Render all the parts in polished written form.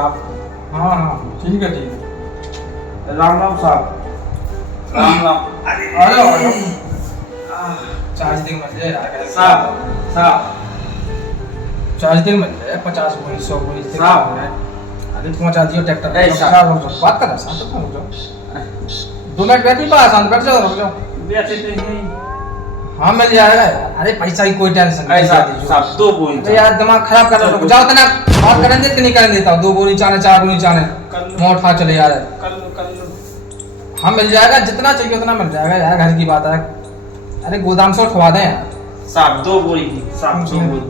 आप हाँ हाँ ठीक है ठीक है। राम राम साहब। राम राम। अरे चार्ज दिन बन जाए यार साहब साहब चार्ज दिन बन जाए 50 बोरी 100 बोरी से साहब। अरे पहुंचा दियो ट्रैक्टर नहीं, साहब। बात कर रहा शांत हो जाओ 2 मिनट बैठी पास शांत बैठ जाओ रुक जाओ। बेचे नहीं। हाँ मिल जाएगा। अरे पैसा की कोई टेंशन नहीं। साहब 2 बोरी अरे यार दिमाग खराब कर रहा हो जाओ तना बात करने दे कि नहीं करने देता हूँ 2 बोरी चाने 4 बोरी चाने मोट खा चले यार। कल हाँ मिल जाएगा जितना चाहिए उतना मिल जाएगा यार घर की बात है। अरे गोदाम से उठवा दें यार साहब 2 बोरी की साहब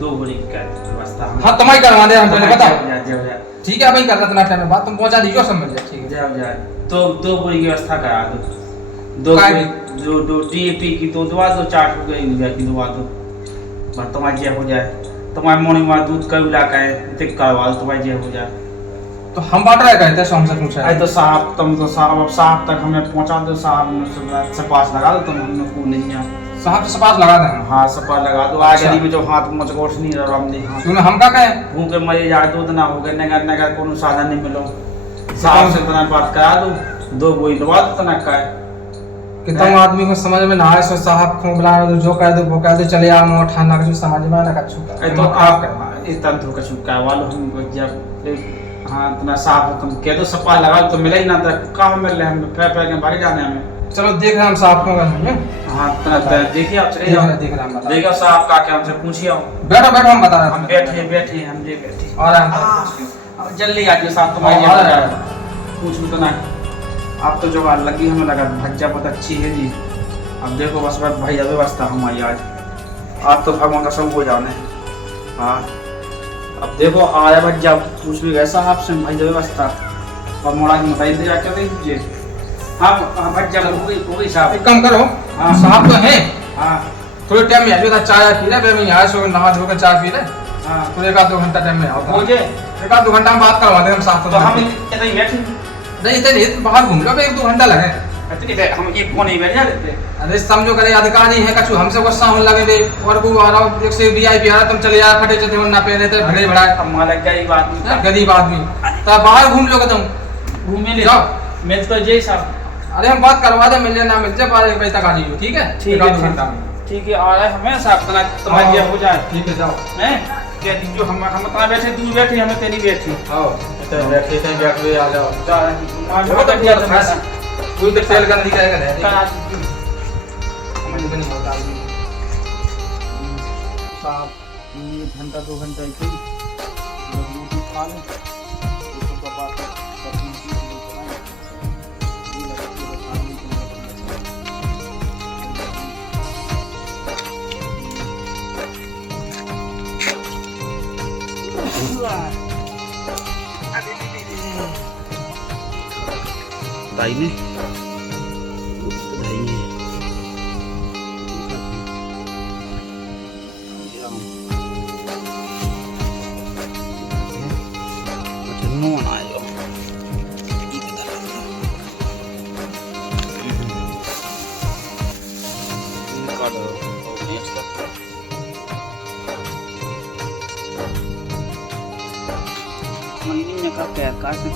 2 बोरी की क्या व्यवस्था। हाँ तुम्हारी करवा दे हम पहले बताओ। जाओ ठीक है भाई कर रहा टाइम में बात तुम पहुंचा दीजिए सब मिल जाए। ठीक है जाओ तो 2 बोरी की व्यवस्था करा दो। 2 काय बोरी जो डीएपी की तो दवा दो 4 रुपए यूरिया की दवा दो बस तुम्हारी जे हो जाए। तुम्हारे मॉर्निंग में दूध का इलाका है देख करवा दो तुम्हारी जे हो जाए। तो हम बांट रहे कहते हैं हमसे पूछा अरे तो साहब तुम तो साहब अब साहब तक हमें पहुंचा दो। साहब से पास लगा दो तुम हम को नहीं है। साहब से पास लगा दें। हाँ सपा लगा दो आगे भी जो हाथ मचकोट नहीं रहा हम नहीं हाथ सुनो हम का कहें भूखे मरे जा दूध ना हो गए नगर नगर कोनो साधन नहीं मिलो। साहब से तना बात करा दो 2 बोरी दवा दो तना का कि तुम आदमी को समझ में ना आए सो साहब को बुला दो जो कह दो वो कह दो चले आओ मोट ठाना कुछ समझ में ना कछु तो आप इस तंत्र का छुपका वालो हम जब हाँ तना साहब तुम कह दो सपा लगा तो मिले ही ना था कहाँ मिल रहे हम फेर फेर के भागे जाने हमें। चलो देख रहे हम साहब को हाँ तना देखिए आप चले जाओ देख रहे हम देखो साहब का क्या हमसे पूछिए बैठो बैठो हम बता रहे हम बैठे हम जे बैठे और हम जल्दी आ जाओ साहब तुम्हारी पूछ लो तो ना आप तो जो बात लगी हमें लगा भज्जा बहुत अच्छी है जी। अब देखो बस भाई व्यवस्था हमारी आज तो भगवान का सब हो जाने। हाँ अब देखो आया भज्जा पूछ भी गए साहब से भाई व्यवस्था और मोड़ा की बताई दे जाके दे दीजिए। हाँ भज्जा हो गई साहब। एक काम करो हाँ साहब तो हैं हाँ थोड़े टाइम में आ जाओ चाय पी ले मैं यहाँ सो नहा धो के चाय पी ले हाँ थोड़े 1-2 घंटा टाइम में आओ मुझे 1-2 घंटा में बात करवा दे हम साथ तो हम इतने ही बैठे नहीं इतने बाहर घूम लो 1-2 घंटा लगे। हम एक कोने ही बैठ जाते। अरे समझो करे अधिकारी है कछु हमसे गुस्सा होने लगे बे और को आ रहा एक से वीआईपी आ रहा तुम चले यार फटे चलते ना पहने थे भड़े भड़ा हमारा गरीब आदमी गरीब आदमी तो बाहर घूम लोगे तुम घूमे ले जाओ। मिल तो जय साहब। अरे हम बात करवा दे मिल जाए ना मिल जाए 12 बजे तक आ जाइए ठीक है। ठीक है 1-2 घंटा में ठीक है आ रहा है हमें साहब तना तुम्हारी हो जाए। ठीक है जाओ हैं क्या जो हम तना बैठे तू बैठी हमें तेरी बैठी आओ बैठे थे बैठ के आ जाओ वो तो दिया तो फैस कोई तो सेल करने का है करा हमें तो नहीं होता साहब 1 घंटा 2 घंटा ऐसे ही रोटी खा ले उसके बाद भाई ने मंदिर में का पैर काट से